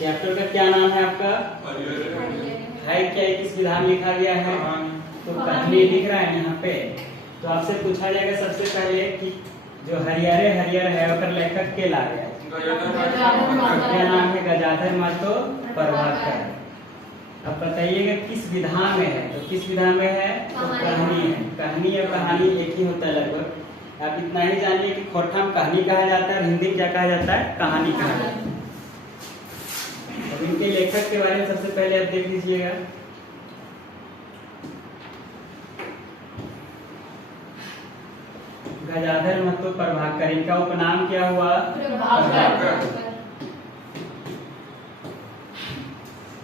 Chapter का क्या नाम है आपका? है क्या, किस विधान लिखा गया है? तो कहानी लिख रहा है यहाँ पे। तो आपसे पूछा जाएगा सबसे पहले कि जो हरिहरे हरिहर है उसका लेखक के ला गया, क्या नाम है? गजाधर महतो प्रभाकर। अब बताइएगा किस विधान में है? तो किस विधान में है? तो कहानी है। कहानी और कहानी एक ही होता है लगभग। आप इतना ही जानिए कि खोरठा में कहानी कहा जाता है, हिंदी क्या कहा जाता है? कहानी कहा जाता है। अब इनके लेखक के बारे में सबसे पहले आप देख लीजिएगा। गजाधर महतो प्रभाकर, इनका उपनाम क्या हुआ?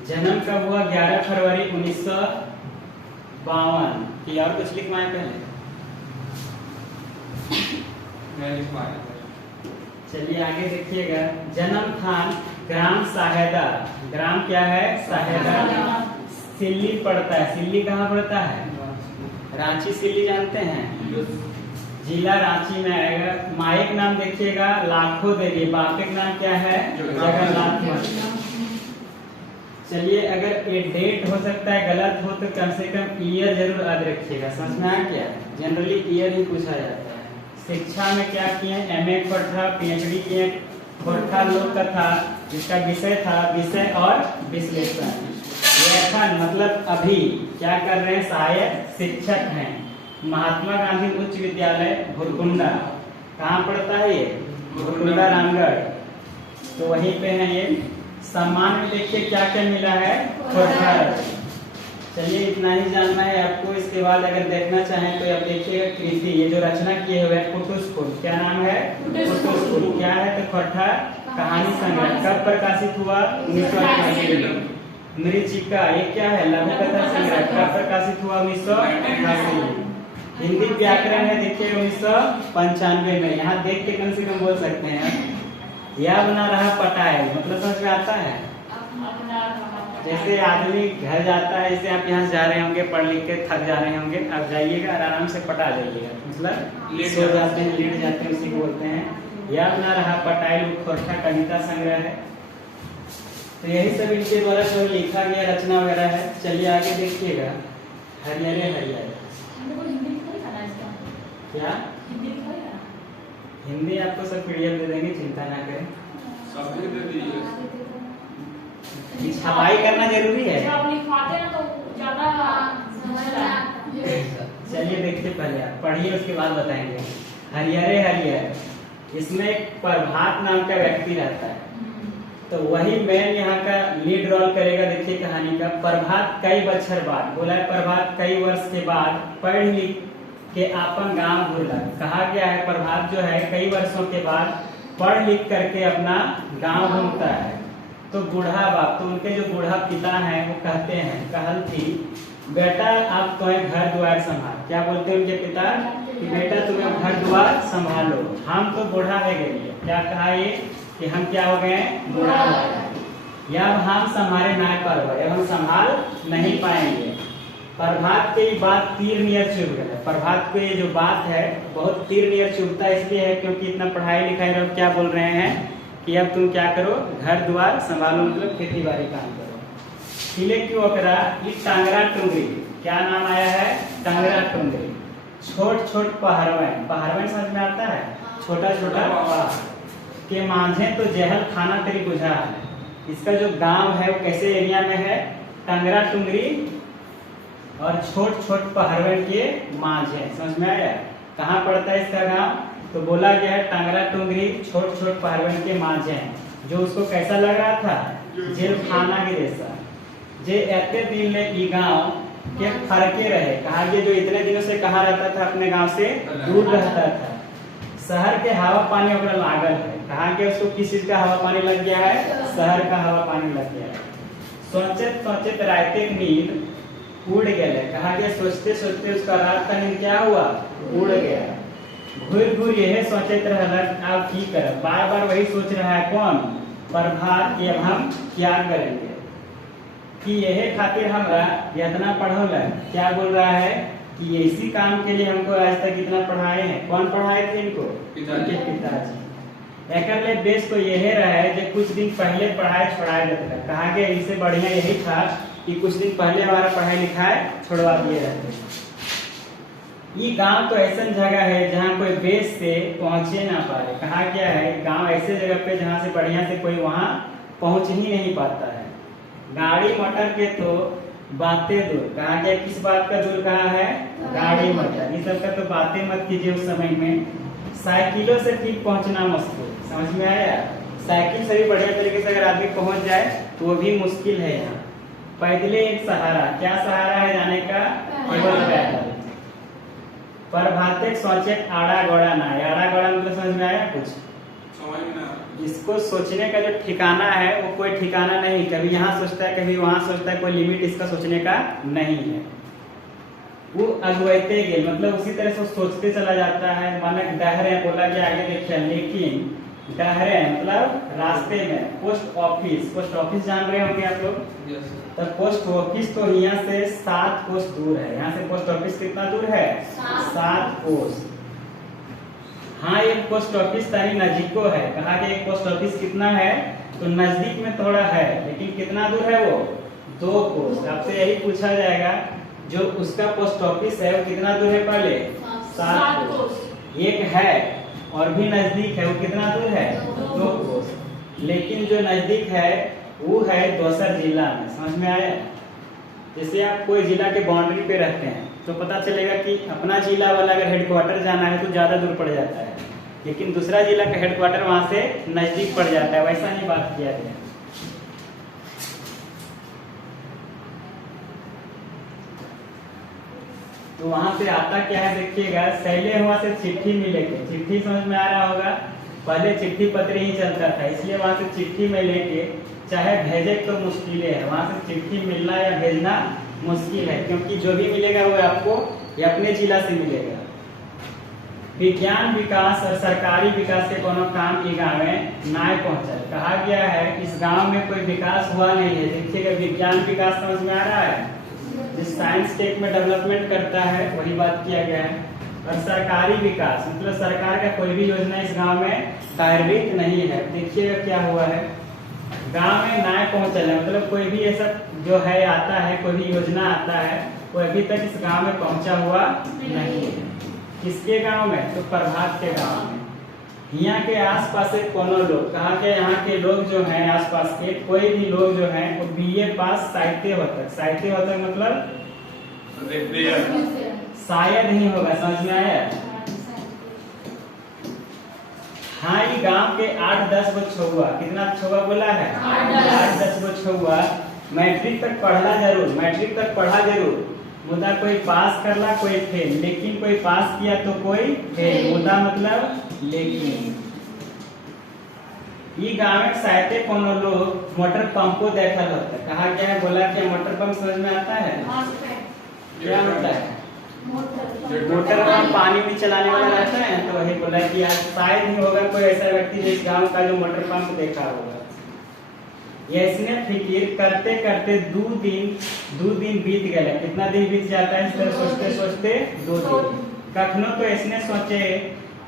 जन्म कब हुआ? 11 फरवरी 1952 की। और कुछ लिखवाएं पहले? चलिए आगे देखिएगा। जन्म स्थान ग्राम साहेदा। ग्राम क्या है? साहेदा। सिल्ली पड़ता है। सिल्ली कहाँ पड़ता है? रांची सिल्ली जानते हैं? जिला रांची में आएगा। मायक नाम देखिएगा लाखों देवी। बापे का नाम क्या है? जगन्नाथ। चलिए अगर ये डेट हो सकता है गलत हो तो कम से कम ईयर जरूर याद रखिएगा। समझ में आया क्या? जनरली ईयर ही पूछा जाता है। शिक्षा में क्या किए? एमए खोरठा, पीएचडी किए खोरठा लोक कथा, जिसका विषय था विषय और विश्लेषण। लेखन मतलब अभी क्या कर रहे हैं? सहायक शिक्षक हैं। महात्मा गांधी उच्च विद्यालय भुरकुंडा, कहाँ पड़ता है ये? भुरकुंडा रामगढ़। तो वहीं पे है ये। सम्मान में देखिए क्या क्या मिला है? खोरठा। चलिए इतना ही जानना है आपको। इसके बाद अगर देखना चाहें तो आप देखिएगा कृति, ये जो रचना किए हुए हैं कुटुस्कुल। क्या नाम है? कुटुस्कुल। क्या है? तो खोरठा कहानी संग्रह। कब प्रकाशित हुआ? 1988। मरीचिका, ये क्या है? लघु कथा संग्रह। कब प्रकाशित हुआ? 1988। हिंदी व्याकरण है देखिए 1995 में। यहाँ देख के कम से कम बोल सकते हैं। यह बना रहा पटाए, मतलब समझ में आता है? जैसे आदमी घर जाता है, जैसे आप यहाँ जा रहे होंगे, पढ़ लिख के थक जा रहे होंगे, आप जाइएगा और आराम से पटा जाइएगा, मतलब सो जाते हैं, लेट जाते हैं, उसी को बोलते हैं। यह बना रहा पटाए खोरठा कविता संग्रह है। तो यही सब इनके द्वारा जो लिखा गया रचना वगैरह है। चलिए आगे देखिएगा। हरिहरे हरिहर क्या? हिंदी आपको सब पीडीएफ दे देंगे, चिंता ना करें। छपाई करना जरूरी है। चलिए देखिए, पहले आप पढ़िए उसके बाद बताएंगे। हरिहरे हरिहर, इसमें एक प्रभात नाम का व्यक्ति रहता है, तो वही मेन यहाँ का लीड रोल करेगा। देखिए कहानी का। प्रभात कई बछर बाद, बोला है प्रभात कई वर्ष के बाद पढ़ लिख के आपन गांव घुरला। कहा गया है प्रभात जो है कई वर्षों के बाद पढ़ लिख करके अपना गांव घूमता है। तो बूढ़ा बाप, तो उनके जो बूढ़ा पिता हैं वो कहते हैं, कहल थी बेटा आप तुम्हें घर द्वार संभाल। क्या बोलते हैं उनके पिता? कि बेटा तुम्हें घर द्वार संभालो, हम तो बूढ़ा है गए। क्या कहा ये? कि हम क्या हो गए? बूढ़ा हो गए, या हम संभाले ना पाए, अब हम संभाल नहीं पाएंगे। प्रभात के ये बात तीर नियर चुभ गया। प्रभात को ये जो बात है बहुत तीर नियर चुभता है, इसलिए है क्योंकि इतना पढ़ाई लिखाई लोग क्या बोल रहे हैं कि अब तुम क्या करो? घर द्वार संभालो, मतलब खेती बाड़ी काम करो। खिले क्यों ओकरा? ये टांगरा टुंगरी। क्या नाम आया है? टांगरा टुंगरी। छोट छोट पहाड़वन, पहाड़वन समझ में आता है? छोटा छोटा पहाड़ के मांझे तो जहल खाना तेरी बुझा है। इसका जो गांव है वो कैसे एरिया में है? टांगरा टुंगरी और छोट छोट पहाड़वन के मांझे। समझ में आया? कहाँ पड़ता है इसका गांव? तो बोला गया है टांगरा टुंगरी छोट छोट पहाड़वन के मांझे हैं। जो उसको कैसा लग रहा था? जेल खाना के जैसा। जे एते दिन ले ई गांव के फरके रहे। कहा गया जो इतने दिनों से कहा रहता था अपने गांव से दूर रहता था। शहर के हवा पानी ओकरा लागल है। कहा गया उसको किस चीज का हवा पानी लग गया है? शहर का हवा पानी लग गया है। सोचत सोचत राते नींद उड़ गया। कहा गया सोचते सोचते उसका रात का नींद क्या हुआ? उड़ गया। घूर घूर यही सोचते रहला अब की कर, बार बार वही सोच रहा है। कौन? प्रभात कि अब हम क्या करेंगे, कि यही खातिर हमरा इतना पढ़ल है। क्या बोल रहा है? कि इसी काम के लिए हमको आज तक इतना पढ़ाए हैं। कौन पढ़ाए थे इनको? इनके पिताजी। एकर ले बेस तो यही रहा है जो कुछ दिन पहले पढ़ाई छोड़ाया जाता था। कहा गया इससे बढ़िया यही था कि कुछ दिन पहले हमारा पढ़ाई लिखाई छोड़वा दिए रहते। ये गांव तो ऐसा जगह है जहाँ कोई बेस से पहुंचे ना पाए। कहा गया है गांव ऐसे जगह पे जहाँ से बढ़िया से कोई वहाँ पहुंच ही नहीं पाता है। गाड़ी मोटर के तो बातें दूर। कहा गया किस बात का दूर कहा है? गाड़ी मोटर। ये सब का तो बातें मत कीजिए। उस समय में साइकिलों से ठीक पहुंचना मुश्किल। समझ में आया? साइकिल से भी बढ़िया तरीके से अगर आदमी पहुंच जाए तो वो भी मुश्किल है। यहाँ पैदले एक सहारा। क्या सहारा है जाने का? केवल पैदल। पर भाते सोचे आड़ा गौड़ा ना। आड़ा गौड़ा मतलब समझ में आया कुछ? इसको सोचने का जो ठिकाना है वो कोई ठिकाना नहीं। कभी यहाँ सोचता है कभी वहां सोचता है। कोई लिमिट इसका सोचने का नहीं है। वो अगुवैते गेल मतलब उसी तरह से सोचते चला जाता है। मानक डहरे बोला गया आगे देखिए। लेकिन डहरे मतलब रास्ते में। Post office. पोस्ट ऑफिस जान रहे होंगे आप लोग? तो पोस्ट ऑफिस तो यहाँ से 7 कोस दूर है। यहाँ से पोस्ट ऑफिस कितना दूर है? 7 कोस। हाँ एक पोस्ट ऑफिस तारी नजीको है। कहा कि एक पोस्ट ऑफिस कितना है? तो नजदीक में थोड़ा है लेकिन कितना दूर है वो? 2 कोस। आपसे यही पूछा जाएगा जो उसका पोस्ट ऑफिस है वो कितना दूर है? पहले 7 कोस। एक है और भी नजदीक है वो कितना दूर है? 2 कोस। लेकिन जो नजदीक है वो है दोसर जिला में। समझ में आया? जैसे आप कोई जिला के बाउंड्री पे रहते हैं तो पता चलेगा कि अपना जिला वाला अगर हेडक्वार्टर जाना है तो ज्यादा दूर पड़ जाता है लेकिन दूसरा जिला का हेडक्वार्टर वहां से नजदीक पड़ जाता है। वैसा ही बात किया गया। तो वहां से आता क्या है देखिएगा। शैले हुआ से चिट्ठी मिलेगी। चिट्ठी समझ में आ रहा होगा? पहले चिट्ठी पत्र ही चलता था इसलिए वहां से चिट्ठी में लेके चाहे भेजे तो मुश्किल है। वहां से चिट्ठी मिलना या भेजना मुश्किल है क्योंकि जो भी मिलेगा वो आपको या अपने जिला से मिलेगा। विज्ञान विकास और सरकारी विकास के कोनो काम के गाँव में ना पहुंचा। कहा गया है इस गांव में कोई विकास हुआ नहीं है। देखिएगा विज्ञान विकास समझ में आ रहा है? जिस साइंस टेक में डेवलपमेंट करता है वही बात किया गया है। और सरकारी विकास मतलब सरकार का कोई भी योजना इस गांव में कार्यरत नहीं है। देखिएगा क्या हुआ है। गांव में ना पहुंचा मतलब कोई भी ऐसा जो है आता है कोई भी योजना आता है वो अभी तक इस गांव में पहुंचा हुआ नहीं है। किसके गांव में? तो प्रभात के गांव में। यहाँ के आसपास से कोनो लोग। कहा के यहाँ के लोग जो हैं आसपास के कोई भी लोग जो हैं वो BA पास साहित्य होता। साहित्य होता मतलब शायद ही होगा। समझ में आया? हाँ ये गांव के 8-10 गो छुआ। कितना छुआ बोला है? 8-10 गो छुआ मैट्रिक तक पढ़ला जरूर। मैट्रिक तक पढ़ा जरूर। मुद्दा कोई पास करला कोई फेल। लेकिन कोई पास किया तो कोई फेल। मुद्दा मतलब लेकिन ये गाँव में साहित्य कोनो लोग मोटर पंपो देखा होता। कहा क्या है? बोला क्या मोटर पंप समझ में आता है? क्या होता है? मोटर पंप पानी में चलाने वाला रहता है। तो वही बोला कि आज शायद ही होगा कोई ऐसा व्यक्ति जिस गांव का जो मोटर पंप देखा होगा। इसने फिक्र करते करते 2 दिन बीत गए। कितना दिन बीत जाता है? इस तरह सोचते सोचते 2 दिन। कखनो तो इसने सोचे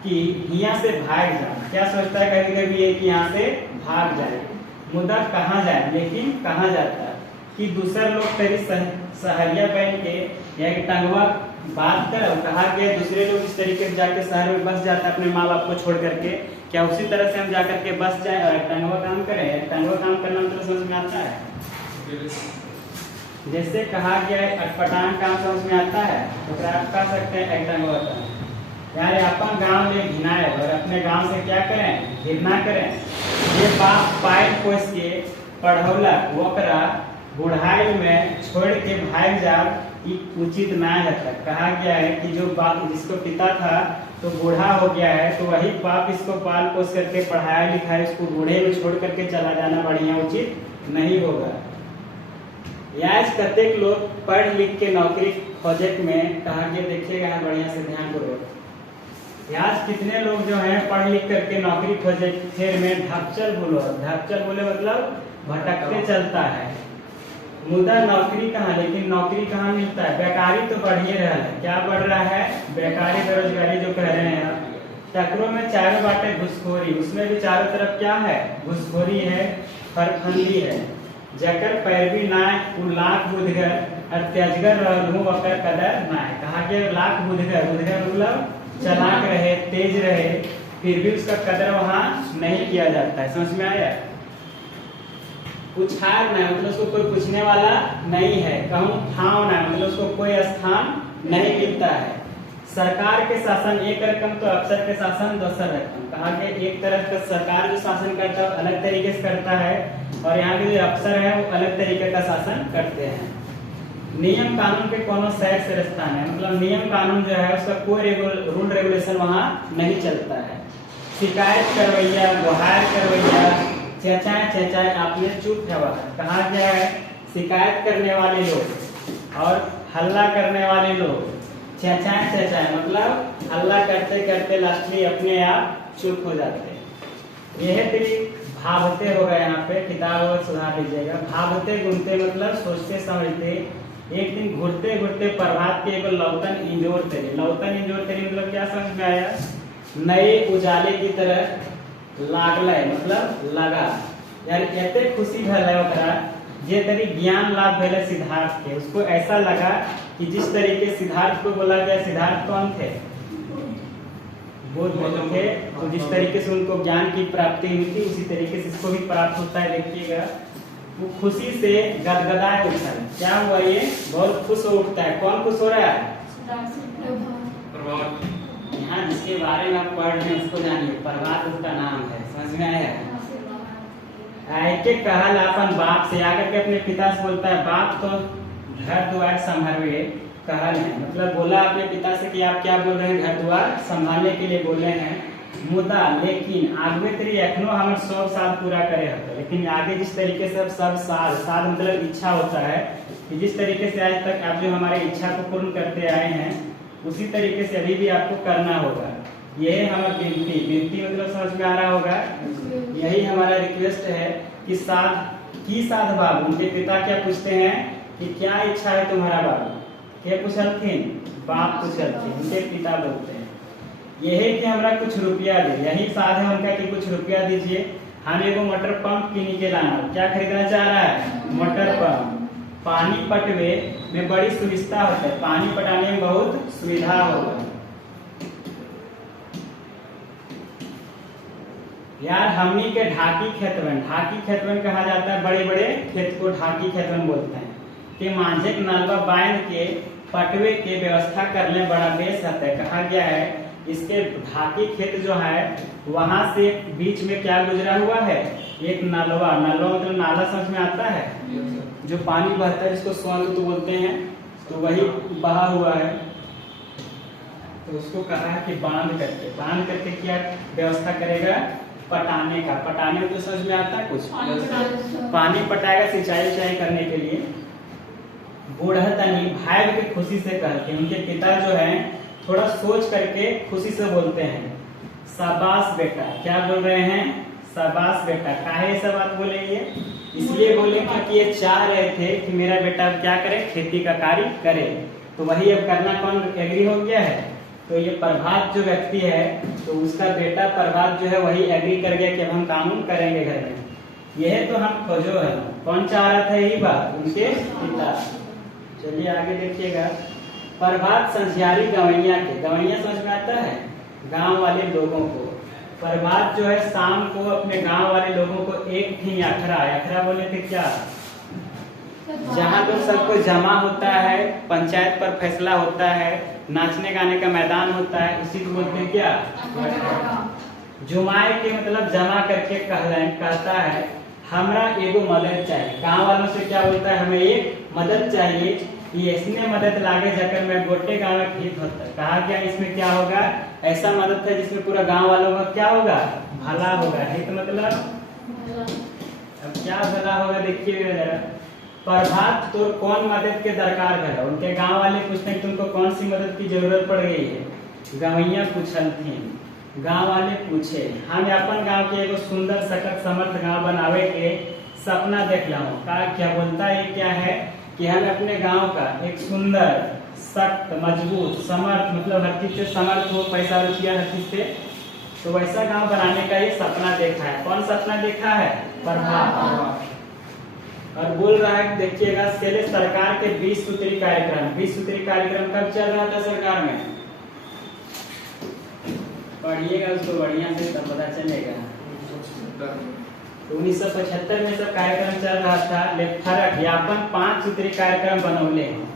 कि यहाँ से भाग जाए। क्या सोचता है कभी कभी ये कि यहाँ से भाग जाए। मुद्दा कहाँ जाए? लेकिन कहाँ जाता है कि दूसरे लोग तेरी सहरिया बन के या टंगवा बात कर। कहा गया दूसरे लोग इस तरीके से जाके शहर में बस जाता है अपने माँ बाप को छोड़ करके। क्या उसी तरह से हम जाकर के बस जाए और टंगवा काम करें? टंगवा काम करना मतलब समझ में आता है? जैसे कहा गया है अटपटांग काम समझ में आता है तो आप कह सकते हैं टंगवा काम। यार अपन गांव में घिनाए और अपने गांव से क्या करें? घिरना करें। ये बाप पाइल पोस के पढ़ौला वकरा बुढ़ाई में छोड़ के भाग जा उचित ना है। कहा गया है कि जो बाप जिसको पिता था तो बूढ़ा हो गया है तो वही बाप इसको पाल पोस करके पढ़ाया लिखाया इसको बूढ़े में छोड़ करके चला जाना बढ़िया उचित नहीं होगा। आज कतेक लोग पढ़ लिख के नौकरी खोजे में कहा गया। देखिएगा बढ़िया से ध्यान करो। आज कितने लोग जो हैं पढ़ लिख करके नौकरी खोजे फिर में ढपचल बोले मतलब भटकते चलता है। मुदा नौकरी कहाँ, लेकिन नौकरी कहाँ मिलता है? बेकारी तो बढ़ ही रहा है। क्या बढ़ रहा है? बेकारी, बेरोजगारी जो कह रहे हैं आप। टकरों में चारों बाटे घुसखोरी, उसमें भी चारों तरफ क्या है? घुसखोरी है, फरफंदी है। जकर पैरवी नाय उ लाख बुधगर और त्याजगर रहू वकर कदर नाय। कहा कि लाख बुधगर, बुधगर मतलब चालाक रहे, तेज रहे, फिर भी उसका कदर वहां नहीं किया जाता है। समझ में आया? पूछार ना मतलब उसको कोई पूछने वाला नहीं है। कहूँ ठाव ना मतलब उसको कोई स्थान नहीं मिलता है। सरकार के शासन एक रकम तो अफसर के शासन दूसर रकम। कहा कि एक तरफ का सरकार जो शासन करता है अलग तरीके से करता है, और यहाँ के जो अफसर है वो अलग तरीके का शासन करते हैं। नियम कानून के कोनो शहर से रास्ता है, मतलब नियम कानून जो है उसका कोई रूल रेगुलेशन वहाँ नहीं चलता है। शिकायत करवैया, गुहार करवैया, चेचाए चेचाए आपने चुप है वहाँ। कहा गया है शिकायत करने वाले लोग और हल्ला करने वाले लोग, चेचाए चेचाए मतलब हल्ला करते करते लास्टली अपने आप चुप हो जाते हैं। यह तेरी भावते होगा, यहाँ पे किताब सुधार लीजिएगा। भावते गुनते मतलब सोचते समझते, एक दिन घुरते घुरते प्रभात के एगो लौतन इंजोर तेरे। लौतन इंजोर तेरे मतलब क्या समझ में आया? नए उजाले की तरह लागल मतलब लगा, यार एते खुशी भले ओकरा जे तरी ज्ञान लाभ भेले सिद्धार्थ के। उसको ऐसा लगा कि जिस तरीके सिद्धार्थ को बोला गया, सिद्धार्थ कौन थे? बुद्ध थे। तो जिस तरीके से उनको ज्ञान की प्राप्ति हुई थी उसी तरीके से इसको भी प्राप्त होता है। देखिएगा वो खुशी से गदगदाए उठा है। क्या हुआ? ये बहुत खुश हो उठता है। कौन खुश हो रहा है? यहाँ जिसके बारे में आप पढ़ रहे हैं उसको जानिए, प्रभात उसका नाम है। समझ में आया? के कहल अपन बाप से आकर के अपने पिता से बोलता है, बाप तो घर द्वार संभाले कहल है, मतलब बोला अपने पिता से कि आप क्या बोल रहे हैं? घर द्वार संभालने के लिए बोल रहे हैं। मुदा लेकिन आगे तेरी एखनो हम 100 साल पूरा करे होते, लेकिन आगे जिस तरीके से सब साल साल मतलब इच्छा होता है कि जिस तरीके से आज तक आप जो हमारे इच्छा को पूर्ण करते आए हैं उसी तरीके से अभी भी आपको करना होगा। यही हमारी विनती मतलब समझ में आ रहा होगा। यही हमारा रिक्वेस्ट है कि साध बाबू, उनके पिता क्या पूछते हैं कि क्या इच्छा है तुम्हारा बाबू? क्या पूछलथिन? बाप पूछलथिन, उनके पिता बोलते हैं यही कि हमरा कुछ रुपया दे। यही साध है उनका कि कुछ रुपया दीजिए, हम एगो मोटर पंप किन के लाना। क्या खरीदना चाह रहा है? Motor pump. पानी पटवे में बड़ी सुविधा होता है, पानी पटाने में बहुत सुविधा होगा। यार हमनी के ढाकी खेतवन कहा जाता है, बड़े बड़े खेत को ढाकी खेतवन बोलते हैं। कि मांझे नलवा बांध के पटवे के व्यवस्था करने बड़ा बेस आता है। कहा गया है इसके ढाकी खेत जो है वहां से बीच में क्या गुजरा हुआ है? एक नलवा। नलवा मतलब नाला समझ में आता है, जो पानी बहता है जिसको स्वर्ण तो बोलते हैं, तो वही बहा हुआ है। तो उसको कहा है कि बांध करके क्या व्यवस्था करेगा? पटाने का। पटाने में तो समझ में आता है कुछ, पानी पटाएगा सिंचाई करने के लिए। बूढ़तनी भाई के खुशी से कहते हैं। उनके पिता जो है थोड़ा सोच करके खुशी से बोलते हैं, शाबाश बेटा। क्या बोल रहे हैं? शाबाश बेटा। काहे ऐसा बात बोलेंगे? इसलिए बोले क्योंकि ये चाह रहे थे कि मेरा बेटा क्या करे? खेती का कार्य करे। तो वही अब करना कौन एग्री हो गया है? तो ये प्रभात जो व्यक्ति है तो उसका बेटा प्रभात जो है वही एग्री कर गया कि अब हम कानून करेंगे घर में। यह तो हम खोजो है। कौन चाह रहा था यही बात? उनके पिता। चलिए आगे देखिएगा। प्रभात संझियारी गवैया के। गवैया समझ में आता है? गांव वाले लोगों को। प्रभात जो है शाम को अपने गांव वाले लोगों को एक थी अखरा बोले थे क्या? जहाँ लोग सबको जमा होता है, पंचायत पर फैसला होता है, नाचने गाने का मैदान होता है, इसी को बोलते हैं क्या? जुमाए के मतलब जमा करके कहता है हमरा एगो मदद चाहिए। गांव वालों से क्या बोलता है? हमें एक मदद चाहिए। ये इसने मदद लागे जाकर मैं गोटे गांव में ठीक होता है। कहा गया इसमें क्या होगा? ऐसा मदद है जिसमें पूरा गांव वालों का क्या होगा? भला होगा। तो मतलब अब क्या भला होगा देखिए जरा। प्रभात तो कौन मदद के दरकार है? उनके गांव वाले पूछते हैं तुमको कौन सी मदद की जरूरत पड़ गई है? गवैया पूछलथिन। गांव वाले पूछे हम अपन गांव के एगो सुंदर सकत समर्थ गांव बनावे के सपना देख रहा हूँ। कहा क्या बोलता है, ये क्या है कि हम अपने गांव का एक सुंदर, सख्त, मजबूत, समर्थ, मतलब हर चीज से समर्थ हो, पैसा रुपया हर चीज से, तो वैसा गांव बनाने का ये सपना देखा है। कौन सपना देखा है? प्रभात। और बोल रहा है, देखिएगा पहले सरकार के 20 सूत्री कार्यक्रम, 20 सूत्री कार्यक्रम कब चल रहा था सरकार में? पढ़िएगा उसको बढ़िया से तब पता चलेगा। 1975 में सब कार्यक्रम चल रहा था, लेकिन फर्क यापन 5 सूत्री कार्यक्रम बनौले हैं।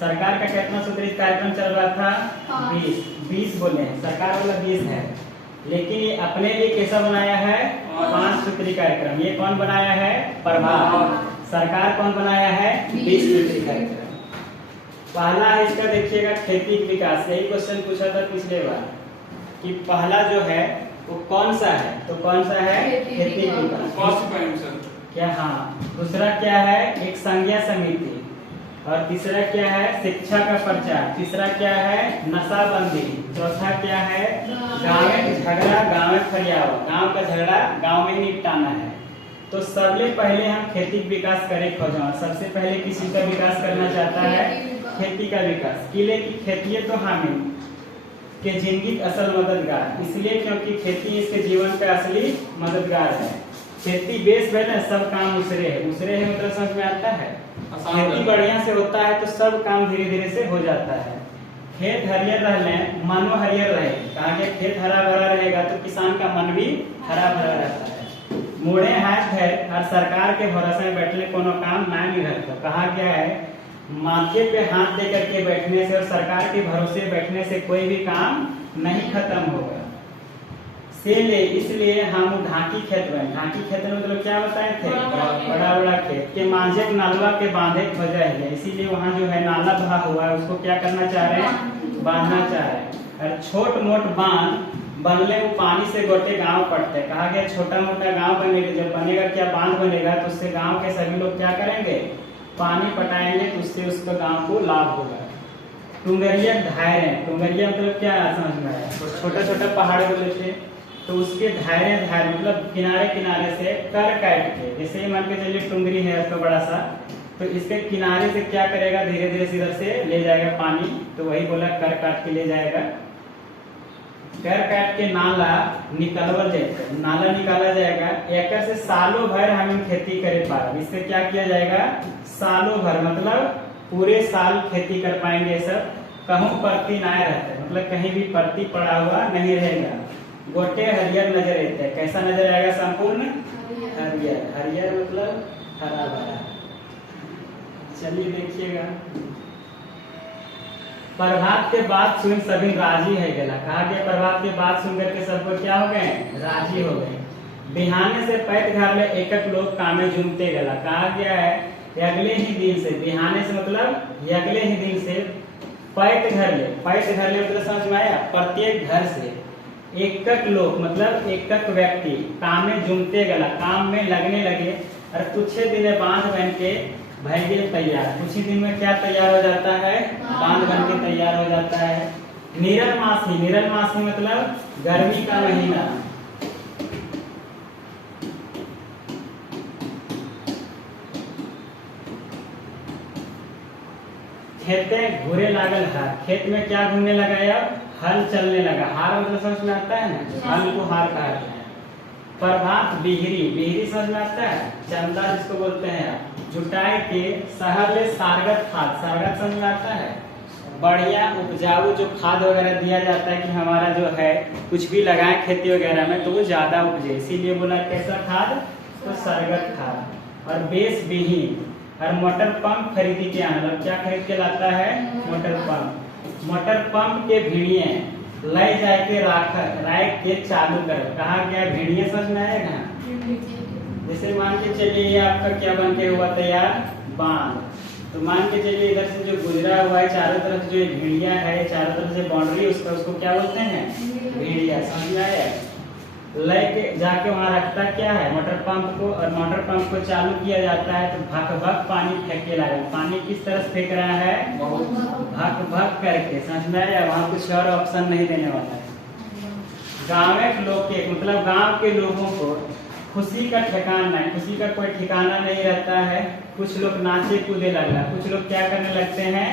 सरकार का कितना सूत्री कार्यक्रम चल रहा था? 20 बोले हैं, सरकार वाला 20 है, लेकिन ये अपने लिए कैसा बनाया है? 5 सूत्री कार्यक्रम। ये कौन बनाया है? प्रभात। सरकार कौन बनाया है? 20 सूत्री कार्यक्रम। पहला है इसका, देखिएगा खेती के विकास। यही क्वेश्चन पूछा था पिछले बार कि पहला जो है वो कौन सा है, तो कौन सा है? खेती के विकास। क्या? हाँ। दूसरा क्या है? एक संज्ञा समिति। और तीसरा क्या है? शिक्षा का प्रचार। तीसरा क्या है? नशाबंदी। चौथा क्या है? गाँव में झगड़ा, गाँव में फरियाव, गाँव का झगड़ा गाँव में निपटाना है। तो सबसे पहले हम खेती का विकास करें खोजा। सबसे पहले किसी का विकास करना चाहता है? खेती का विकास। किले की खेती तो हामी के जिंदगी असल मददगार, इसलिए क्योंकि खेती इसके जीवन का असली मददगार है। खेती बेस है ना, सब काम उसरे है। उसरे है मतलब समझ में आता है। खेती बढ़िया से होता है तो सब काम धीरे धीरे से हो जाता है। खेत हरियर रहने, मनो हरियर रहे। कहा गया खेत हरा भरा रहेगा तो किसान का मन भी हरा भरा रहता है। मुड़े हाथ है और सरकार के भरोसे में बैठने कोनो काम नहीं रहता। कहा गया है माथे पे हाथ दे करके बैठने से और सरकार के भरोसे बैठने से कोई भी काम नहीं खत्म होगा। से ले इसलिए हम ढाकी खेत बने। ढाकी खेत में मतलब क्या बताए थे? बड़ा बड़ा खेत के मांझे नालवा के बांधे खोजा है, इसीलिए वहाँ जो है नाला बहा हुआ है उसको क्या करना चाह रहे हैं? बांधना चाह रहे हैं। और छोट मोट बांध बनले वो पानी से गोटे गांव पड़ते। कहा गया छोटा मोटा गांव बनेगा, जब बनेगा क्या बांध बनेगा तो उससे गांव के सभी लोग क्या करेंगे? पानी पटाएंगे, तो उससे उसका गांव को लाभ होगा। टुंगरिया धायरे, टुंगरिया मतलब क्या समझ में आया? छोटा छोटा पहाड़ बोले थे, तो उसके धायरे धायरे मतलब किनारे किनारे से कर काट के, जैसे मान के चलिए टुंगरी है उसका बड़ा सा, तो इसके किनारे से क्या करेगा? धीरे धीरे सीधर से ले जाएगा पानी, तो वही बोला कर काट के ले जाएगा। कर काट के नाला निकलवा जाएगा, नाला निकाला जाएगा। एक से सालों भर हम खेती करे पाए। इससे क्या किया जाएगा? सालों भर मतलब पूरे साल खेती कर पाएंगे। सब कहूँ परती ना रहते, मतलब कहीं भी परती पड़ा हुआ नहीं रहेगा। गोटे हरियर नजर आते हैं। कैसा नजर आएगा? संपूर्ण हरियर। हरियर मतलब हरा भरा। चलिए देखिएगा, प्रभात के बाद सुन सभी राजी है गला। कहा गया प्रभात के बाद सुन करके सबको क्या हो गए? राजी हो गए। बिहाने से पैट घर में एक लोग कामे झूमते गला। कहा गया है अगले ही दिन से, बिहाने से मतलब अगले ही दिन से पैट घर ले, पैट घर ले मतलब समझ में आया? प्रत्येक घर से एक लोग मतलब एक व्यक्ति कामे झूमते गला, काम में लगने लगे। और कुछ दिन बांध बन के भैगे तैयार। कुछ ही दिन में क्या तैयार हो जाता है? बांध बन के तैयार हो जाता है। निरल मासी, निरल मासी मतलब गर्मी का महीना। खेते घूरे लागल हार, खेत में क्या घूमने लगा? यार हल चलने लगा। हार मतलब समझ में आता है ना? हल को हार कहते हैं। प्रभात बिहरी, बिहरी समझ में आता है? चंदा जिसको बोलते हैं आप। जुटाई के शहर में सारगत खाद, सारगत समझ में आता है? बढ़िया उपजाऊ जो खाद वगैरह दिया जाता है कि हमारा जो है कुछ भी लगाए खेती वगैरह में तो वो ज्यादा उपजे, इसीलिए बोला कैसा खाद? तो सरगत खाद। और बेस बिहीन और मोटर पंप खरीदी के आना, क्या खरीद के लाता है? Motor pump. मोटर पंप के भिड़िए ले जाके राख के चालू कर। कहा गया भिड़िए समझ में आएगा? जैसे मान के चलिए ये आपका क्या बन के हुआ तैयार? बांध। तो मान के चलिए इधर से जो गुजरा हुआ है चारों तरफ जो भिड़िया है, चारों तरफ से बाउंड्री उसका, उसको क्या बोलते हैं? भिड़िया। समझ में आया? लेके जाके वहाँ रखता क्या है? मोटर पंप को। और मोटर पंप को चालू किया जाता है तो भक भक पानी फेंके लगा। पानी किस तरह से फेंक रहा है? भक भक करके। समझ में आया? वहाँ कुछ और ऑप्शन नहीं देने वाला है। गाँव के लोग के मतलब गांव के लोगों को खुशी का ठिकाना नहीं, खुशी का कोई ठिकाना नहीं रहता है। कुछ लोग नाचे कूदे लगता है, कुछ लोग क्या करने लगते हैं,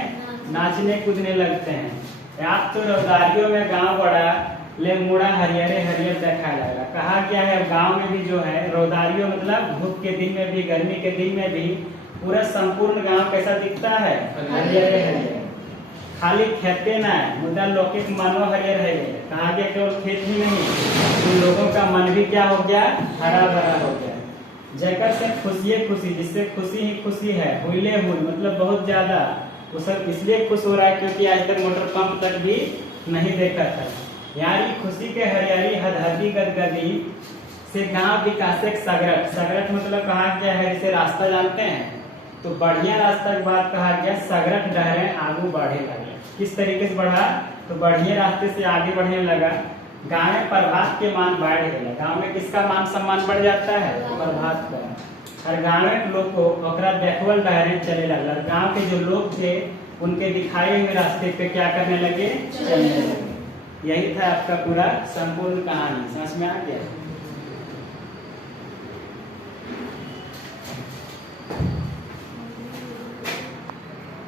नाचने कूदने लगते हैं। आप तो रौदारियों में गांव बड़ा ले मुड़ा हरियरे हरियर देखा लगा। कहा गया है गांव में भी जो है रौदारियों मतलब धूप के दिन में भी गर्मी के दिन में भी पूरा संपूर्ण गांव कैसा दिखता है, हरियरे हरियर। खाली खेते ना है, मुद्दा लौकिक मनो हरियर है। कहा गया केवल खेत ही नहीं, उन लोगों का मन भी क्या हो गया, हरा भरा हो गया। जैकर से खुशी खुशी, जिससे खुशी ही खुशी है, हुईले हुई मतलब बहुत ज्यादा। वो सब इसलिए खुश हो रहा है क्योंकि आज तक मोटर पंप तक भी नहीं देखा था। यानी खुशी के हरियाली हदहदी गदगदी से गांव विकास सगरट, सगरट मतलब कहा गया है जैसे रास्ता जानते हैं, तो बढ़िया रास्ता के बाद कहा गया सगरट डहरे आगू बढ़े लगे। किस तरीके से बढ़ा, तो बढ़िया रास्ते से आगे बढ़ने लगा। गांव में प्रभात के मान बढ़ गया। गांव में किसका मान सम्मान बढ़ जाता है, प्रभात का। और गांव के लोग को ओकरा देखवल डहरे चले लगा। गांव के जो लोग थे उनके दिखाए हुए रास्ते पे क्या करने लगे, चलने लगे। यही था आपका पूरा संपूर्ण कहानी। समझ में आ गया।